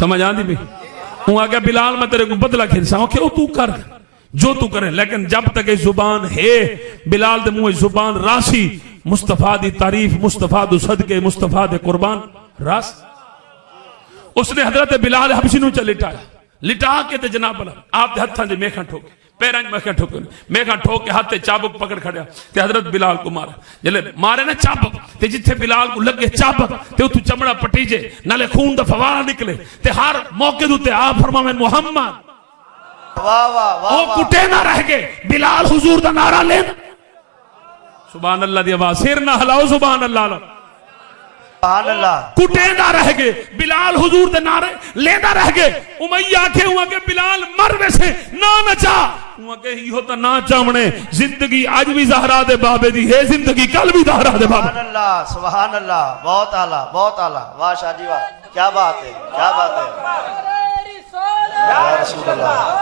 समझ आती भी हूँ आ गया बिलाल मैं तेरे को बदला खिलसा ओ तू कर जो तू करे, लेकिन जब तक ये जुबान है बिलाल दे मुंह जुबान रासी मुस्तफा दी तारीफ मुस्तफा दो सदके मुस्तफा दे कुर्बान रास। उसने हजरत बिलाल हबशी नु लिटाया, लिटा के ते जनाब आप दे हत्थां दे मेखा ठोके पैरां मेखा ठोके मेखा ठोक के हाथ चाबुक पकड़ खड़िया ते हजरत बिलाल को मारा। जले मारे ना चाबुक ते जिथे बिलाल को लगे चाबुक ते उतु चमड़ा पटीजे नाले खून दा फवारा निकले ते हर मौके दुते आ फरमावे मुहम्मद वाह वाह वाह वो कुटे ना रह गए बिलाल हुजूर दा नारा लेना। सुभान अल्लाह दी आवाज सिर ना हिलाओ सुभान अल्लाह सुभान अल्लाह। कुटे ना रह गए बिलाल हुजूर दे नारे लेना रह गए। उमैया के हुआ के बिलाल मर वैसे ना नचा हुआ के इहो ता ना चावणे जिंदगी आज भी ज़हरा दे बाबे दी है जिंदगी कल भी ज़हरा दे बाबे। सुभान अल्लाह सुभान अल्लाह बहुत आला बहुत आला वाह शादी वाह क्या बात है क्या बात है या रसूल अल्लाह